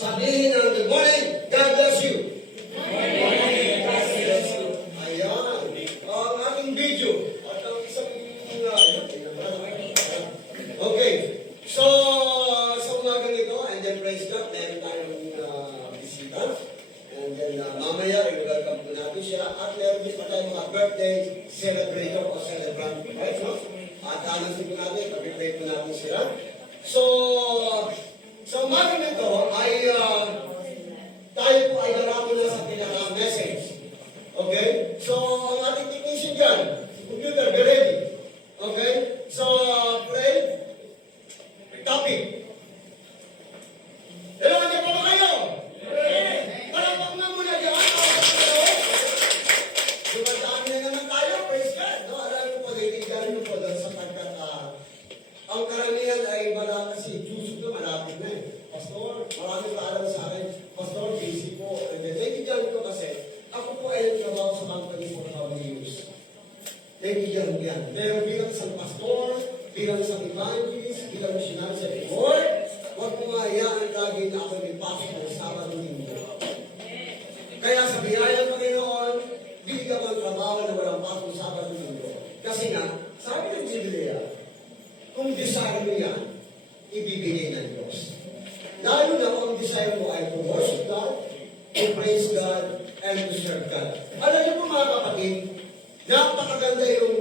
Sabihin ng good morning, God bless you. Ayan. Ang ating video. At ang isang okay. So, sa umagang ito, and then praise God, meron tayong bisita. And then mamaya, i-welcome po natin siya. At meron din pa tayong mga birthday celebrator o celebrant. Right, no? At alasin po natin, pag-pray po natin sila. So, sa umagang ito ay tayo po ay darapon na sa pinaka-message. Okay? So, ang ating technician dyan, computer, be ready. Okay? So, pray. Topic. Hello, nandiyan po ba kayo? Palapag na muna dyan. Dumadaan na naman tayo. Praise God. No? Alam mo po, naiingalan nyo po doon sapagkat ang karamihan ay wala kasi Joseph na malapit na eh. Pastor, maraming paalam sa akin. Pastor, busy po. Naiingalan ko kasi ako po ay trabaho sa company for how many years. Naiingalan ko yan. Pero bilang isang pastor, bilang isang evangelist, bilang missionary sa Lord, huwag mo mahayaan lagi na ako may pasok ng Sabado Linggo. Kaya sa biyaya ng Panginoon, bigyan mo ang trabaho na walang pasok ng Sabado Linggo. Kasi nga, sabi ng Biblia, kung desire mo yan, ibibigay ng Diyos. Lalo na kung desire mo ay to worship God, to praise God, and to serve God. Alam niyo po mga kapatid, napakaganda yung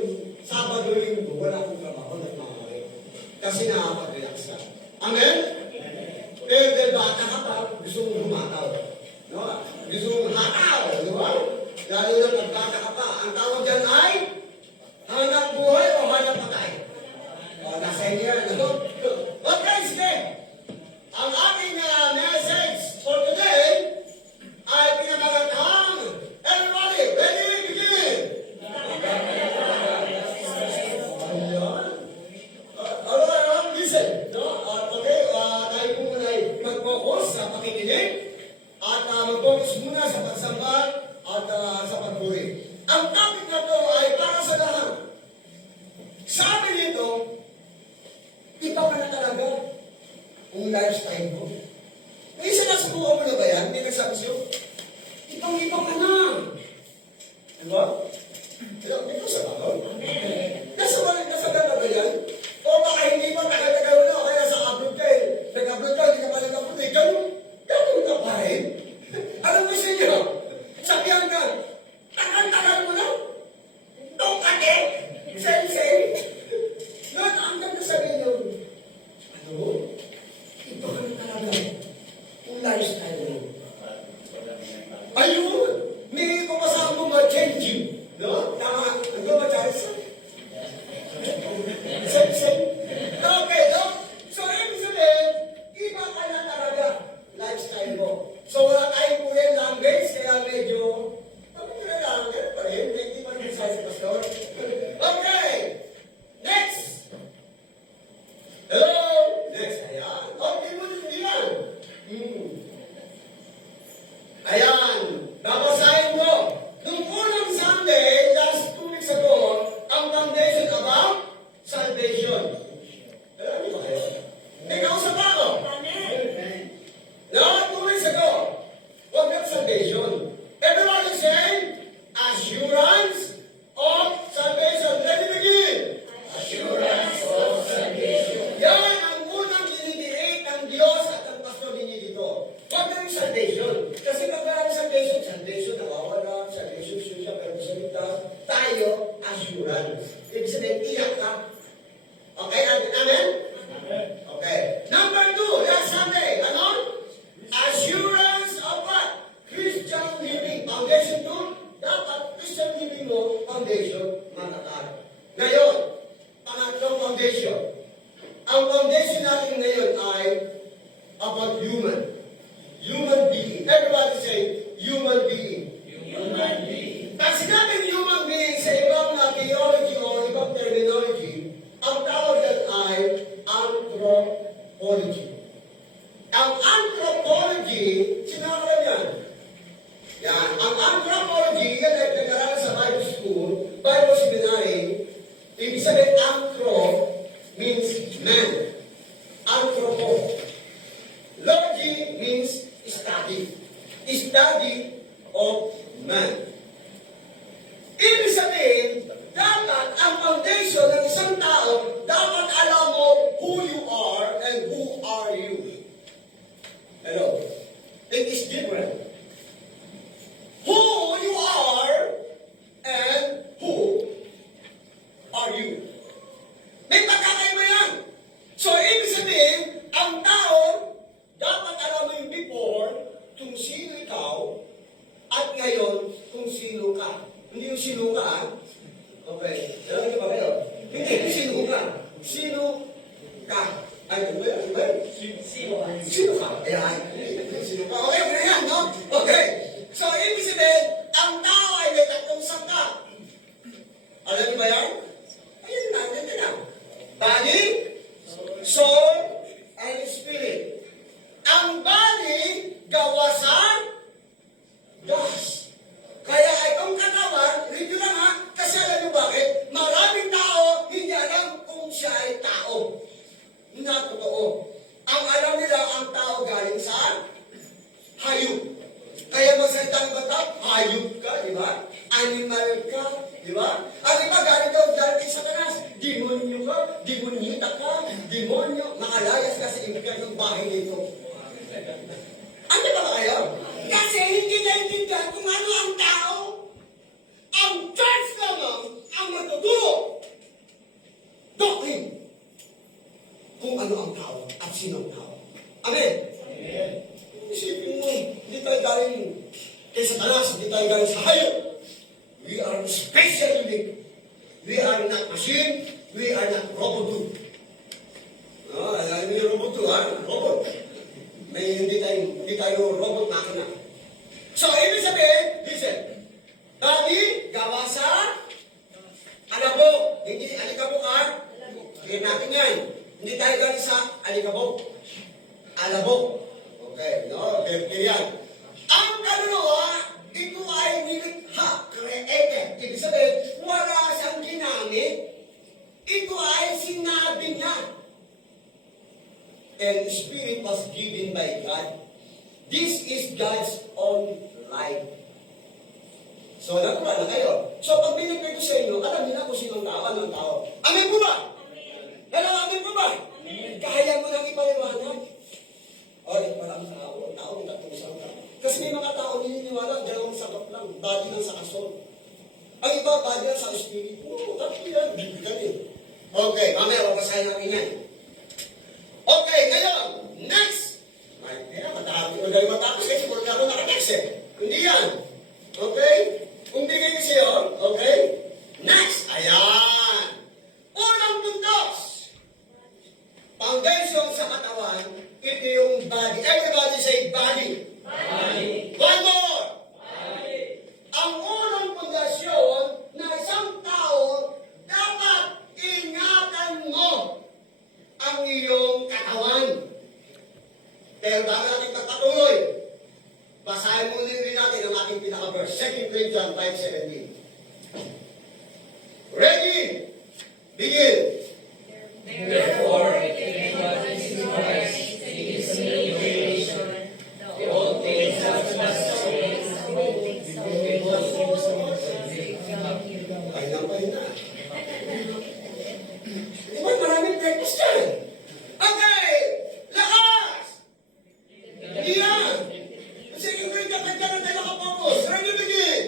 Sabado Linggo, wala akong trabaho na maaari. Kasi nakapag-relax ka. Amen? Pero dahil bata ka pa, gusto mong humataw. No? Gusto mong hataw, di ba? Lalo na pag bata ka pa, ang tawag dyan ay hanap buhay o hanap patay. O, nasa inyo yan, no? Okay, sige. Ang aking message for today ay pinamagatang. Everybody, ready, begin! Alright, listen. No? Okay, tayo po muna ay mag-focus sa pakikinig at mag-focus muna sa pagsamba at sa pagpuri. Ang topic na to ay para sa lahat. Sabi nito, iba ka na talaga ang lifestyle mo. May isa nasubukan mo na ba yan? May nagsabi siyo? Ibang-ibang ka na. Diba? Ito sa bago? Nasa gana ba yan? O baka hindi pa tagal-tagal mo na, kaya sa abroad ka eh. Nag-abroad ka, hindi ka pa nag-abroad eh. Ganun ka pa rin. Alam mo siya niyo? Sabihan ka, tagal-tagal mo na? Tokate? Sensei? Ngayon, ang ganda sabihin nyo, ano? Iba ka na talaga. Ang lifestyle mo. Ayun! Hindi ko masama mo ma-change you. No? Tama. Ano ba, Charles? Sensei? Okay, no? So, ibig sabihin, iba ka na talaga. Lifestyle mo. So, wala tayong Korean language, kaya medyo, Korean language pa rin. Hindi pa rin sa pastor. Okay! Next! Hello! Next, ayan. Okay mo din yan. Ayan. Babasahin mo. Nung unang Sunday, last 2 weeks ago, ang foundation about salvation. Alam niyo ba kayo? May kausap ako. No, 2 weeks ago. What about salvation? Everybody say, assurance of salvation. Ready to begin? Assurance of salvation. Yan ang unang dinidikit ng Diyos at ang pastor ninyo dito. Huwag na yung salvation. Kasi pag marami salvation nawawala, salvation siya, pero sa ligtas, tayo, assurance. Ibig sabihin, iyak ka. Okay, amen? Okay. Number 2, last Sunday, ano? Assurance of what? Christian living. Foundation 2, dapat Christian living mo, foundation, matatag. Ngayon, pangatlong foundation. Ang foundation natin ngayon ay about human. Human being. Everybody say, human being. Human being. Pag sinabing human being sa ibang theology o ibang terminology, ang tawag yan ay it is different. Who you are and who are you? May pagkakaiba yan. So, ibig sabihin, ang tao, dapat alam mo yung before, kung sino ikaw, at ngayon, kung sino ka. Hindi yung sino ka, ha? Okay. Alam niyo ba kayo? Hindi, sino ka. Sino ka. Ay, ano ba yan? Ano ba yan? Sino ka? Ayan. Sino ka? Okay, okay yan, no? Okay. So, ibig sabihin, ang tao ay may tatlong sangka. Alam niyo ba yan? Ayun na, ganyan na. Body, soul, and spirit. Ang body, gawa sa gas. Kaya itong katawan, review lang ha, kasi alam niyo bakit? Maraming tao, hindi alam kung siya ay tao. Na totoo. Ang alam nila, ang tao galing sa hayop. Kaya magsalita ng bata, hayop ka, di ba? Animal ka, di ba? At iba, galing daw kay Satanas. Demonyo ka, demonyita ka, demonyo, makalayas ka sa ibigay ng bahay nito. Ano ba kayo? Kasi hindi naintindihan kung ano ang tao. Ang church naman ang matuturo. Doctrine. Kung ano ang tao at sino ang tao. Amen? Amen. Isipin mo, hindi tayo galing kay Satanas, hindi tayo galing sa hayop. We are special unique. We are not machine, we are not robot. Alam niyo yung robot to, ha? Robot. May hindi tayo robot makina. So, ibig sabihin, listen. Body, gawa sa alabok. Hindi alikabok, ha? Clear natin yan. Hindi tayo galing sa alikabok. Alabok. Okay, no? Clear yan. Ang kaluluwa, ito ay nilikha, created. Ibig sabihin, wala siyang ginamit. Ito ay sinabi niya. And spirit was given by God. This is God's own life. So, natural na kayo. So, pag binigay ko sa inyo, alam niyo na kung sinong tao, anong tao. Amen po ba? Hello, amen po ba? Kaya mo nang ipaliwanag. O, walang tao. Tao ng tatlong sangka. Kasi may mga tao naniniwala, dalawang sagot lang. Body lang sa asol. Ang iba, body lang sa spirit. Oo, tatlo yan. Bibigyan eh. Okay, mamaya, wapasahin natin yan. Okay, ngayon, next. Ay, magaling matapos kasi kung ako nakatext eh. Hindi yan. Okay? Kung bigay kasi yun, okay? Next, ayan. Unang puntos. Foundation sa katawan, ito yung body. Everybody say body. Body. One more. Body. Ang unang pundasyon na isang tao, dapat ingatan mo ang iyong katawan. Pero bago natin pagpatuloy, basahin muna rin natin ang ating pinaka-verse, 2 Corinthians 5:17. Ready? Begin. Therefore, if anyone is in Christ, he is a new creation. The old things have passed away. Kaya pa rin na. Diba maraming breakfast dyan? Okay! Lakas! Iyan! Sige, Corinthians, pagka na tayo nakapapos. Ready, begin!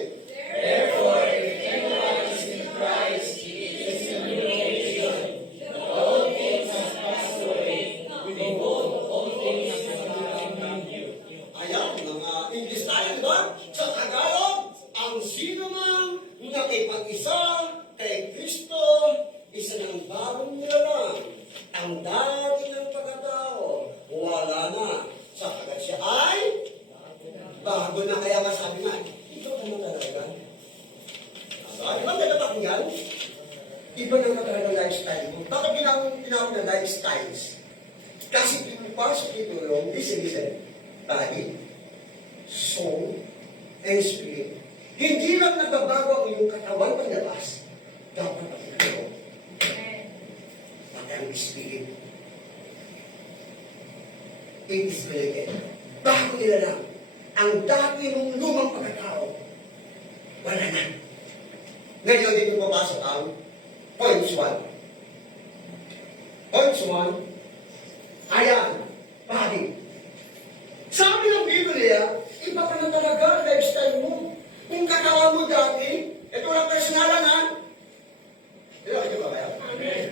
Therefore, if anyone is in Christ, he is a new creation. The old things have passed away. Behold, all things have become new. Ayan, mga English tayo, diba? Sa Tagalog, ang sino man nakipag-isa kay Kristo, isa ng bagong nilalang. Ang dati ng pagkatao, wala na. Sapagkat siya ay bago na, kaya masabi nga, ikaw naman talaga. Ibang nagpapakinggan, iba na talaga lifestyle mo. Bakit tinawag na lifestyles? Kasi pinapasok ito yung, listen, body, soul, and spirit. Hindi lang nagbabago ang iyong katawan paglabas. Dapat pati kayo. Pati ang spirit. It is related. Bago nila lang. Ang dati mong lumang pagkatao, wala na. Ngayon, dito papasok ang points 1. Points 1, ayan, body. Sabi ng Biblia, ginagawa mo dati, ito lang personalan ha. Ito ba kaya? Amen.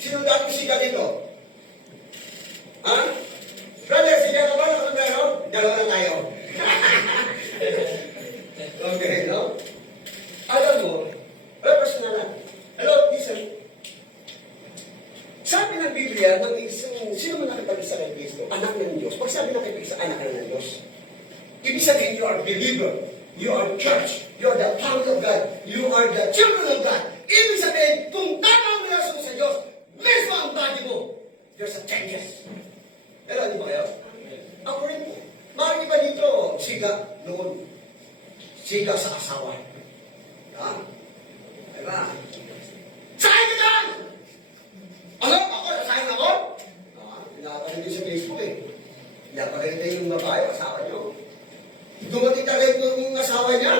Sino dati siga dito? Ha? Brother, siga ka ba na sombrero? Dalawa na tayo. Okay, no? Alam mo, personalan. Hello, listen. Sabi ng Biblia, ng isang, sino man nakipag-isa kay Kristo? Anak ng Diyos. Pag sabi nakipag-isa, anak ng Diyos. Ibig sabihin, you are a believer. You are church. You are the family of God. You are the children of God. Ibig sabihin, kung tama ang relasyon mo sa Diyos, mismo ang body mo, there's a changes. Pero di ba kayo? Ako rin po. Maraming iba dito, siga noon. Siga sa asawa. Ha? Diba? Saan ka dyan? Ano? Ako? Nasayang ako? Pinapaganda sa Facebook eh. Pinapaganda yung babae, asawa niyo. Dumating ka rin yung asawa niya.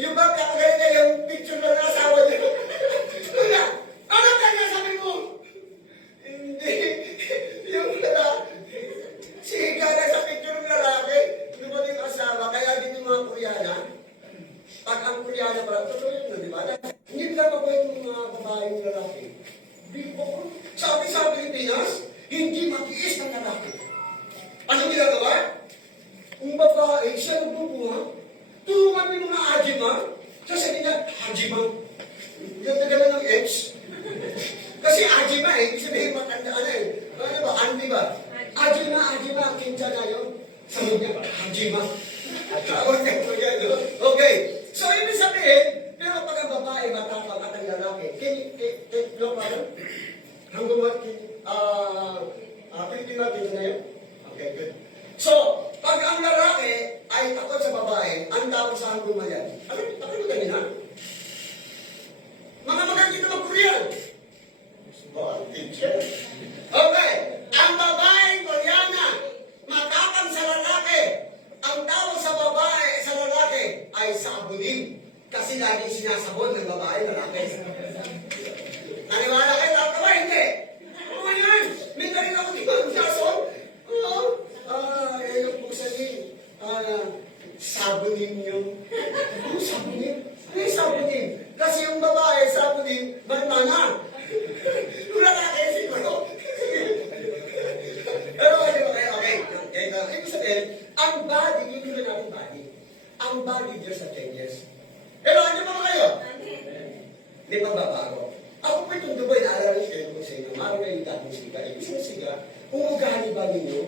Yung ba, pinapaganda yung picture na ng asawa niya. Kaya, ano kaya sabi mo? Hindi. Yung siga na sa picture ng lalaki. Dumating ang asawa. Kaya din yung mga Koreana. Pag ang Koreana parang, totoo yun, di ba? Hindi lang ako yung mga babae yung lalaki. Sabi sa Pilipinas, hindi matiis ng lalaki. Ano ginagawa? Kung babae, siya nagbubuha, tulungan mo yung mga ajima, sasabihin niya, ajima. Yung tagalan ng X. Kasi ajima eh, ibig sabihin matanda eh. Ano ba? Andi ba? Ajima, kinsa na yun. Sabi niya, ajima. Okay. So, ibig sabihin, pero pag ang babae, matapang at ang lalaki, no problem? Hanggang what? Philippine Martin na yun? Okay, good. So, pag ang lalaki ay takot sa babae, ang tawag sa hanggang mayan. Ano mo ganyan, ha? Mga magandang naman Korean. Teacher. Okay. Ang babaeng Koreana, matapang sa lalaki. Ang tawag sa babae, sa lalaki, ay sabunin. Kasi lagi sinasabon ng babae, lalaki. Naniwala kayo, tama hindi? Oo yan. May rin ako di ba ang sason? Oo. Yung po sabihin, sabunin yun. Oo, sabunin. Ano yung sabunin? Kasi yung babae, sabunin, banana. Yung lalaki, siguro. Pero ano ba kayo? Okay. Ibig sabihin, ang body, hindi naman natin body. Ang body, there's a changes. Pero ano pa ba kayo? Hindi pa babago. Ako po itong Dubai, naalala ko kayo kung sa inyo, marami na yung dating siga. Ibig sabihin siga, kung ugali ba ninyo,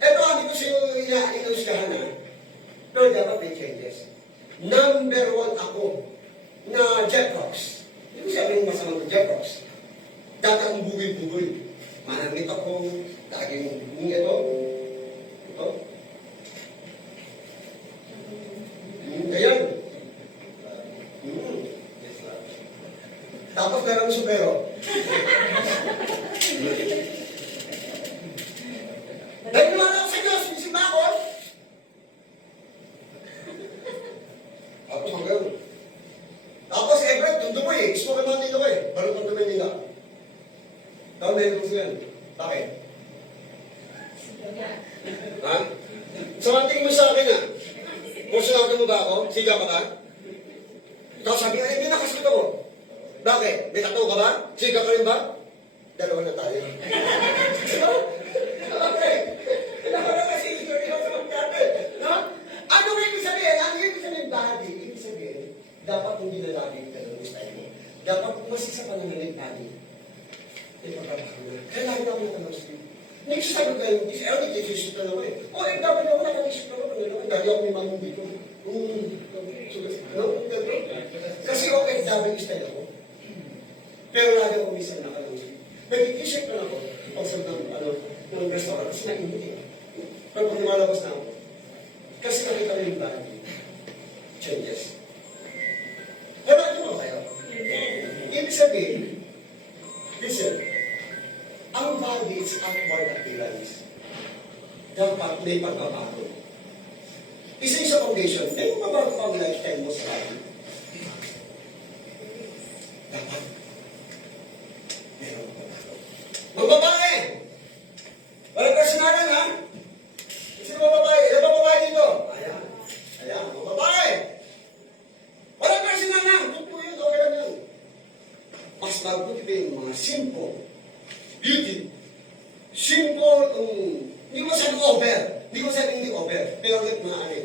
eto, hindi ko siya inausgahan na, pero dapat may changes. Number 1 ako, na Jeff Rocks. Hindi ko sabihin masama ko Jeff Rocks. Dati akong bugil-bugil. Manamit ako, laging ito. Ayan. Tapos meron ng supero. Dahil naman ako sa Diyos, simba ako. Tapos hanggang. Tapos Everett, yung Dumoy eh. Gusto ko naman dito ko eh. Balot ng Dumoy nila. Tapos meron ko siya. Bakit? Ha? So, ang tingin mo sa akin ah. Kursunado mo ba ako? Siga ka ba? Ikaw sabi ka, hindi nakasito ko. Bakit? May tattoo ka ba? Siga ka rin ba? Dalawa na tayo. Okay. Dalawa kasi ikaw sa magkate. No? Ano ibig sabihin? Ano ibig sabihin body? Ibig sabihin, dapat hindi na lagi ka ng style mo. Dapat masisa pa naman yung body. Kailangan ako natanong. Next time kayo, nag-tisip na naman eh. O, dapat ako nakatisip na naman. Dahil ako may mamong dito. Kasi okay, dapat style ako. Pero lagi ako minsan nakalusip. Nag-t-shirt na ako. Pagsag ng restaurant. Kasi nainit eh. Pero pag lumalabas na ako. Kasi nakita mo yung body. Changes. Pero ano mo kayo? Ibig sabihin, listen, ang body is outward appearance. Dapat may pagbabago. Isa yung sa foundation, may magbabago pa ang lifestyle mo sa body. Dapat. Meron magbabago. Magbabae! Walang personalan ha? Sino magbabae? Ilan ba babae dito? Ayan. Ayan, magbabae! maging mga simple beauty. Simple, hindi ko sabi over. Hindi ko sabi hindi over. Pero hanggat maaari,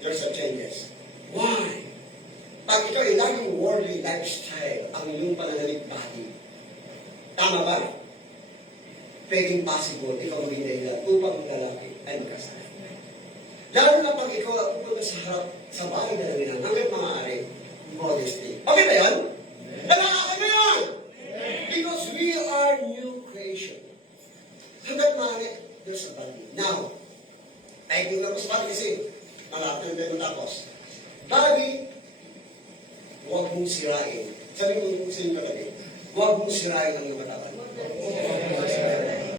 there's a changes. Why? Pag ikaw ay laging worldly lifestyle, ang iyong pananalig body, tama ba? Pwedeng possible, ikaw maging dahilan upang ang lalaki ay magkasala. Lalo na pag ikaw ay pupunta sa harap, sa bahay na lang hanggat maaari, modesty. Okay ba yan? Nalakakan mo yan! Because we are new creation. Hanggat maaari, there's a body. Now, ay kung tapos body kasi, malapit na tayo matapos. Body, huwag mong sirain. Sabi mo sa inyo kagabi, huwag mong sirain ang iyong katawan.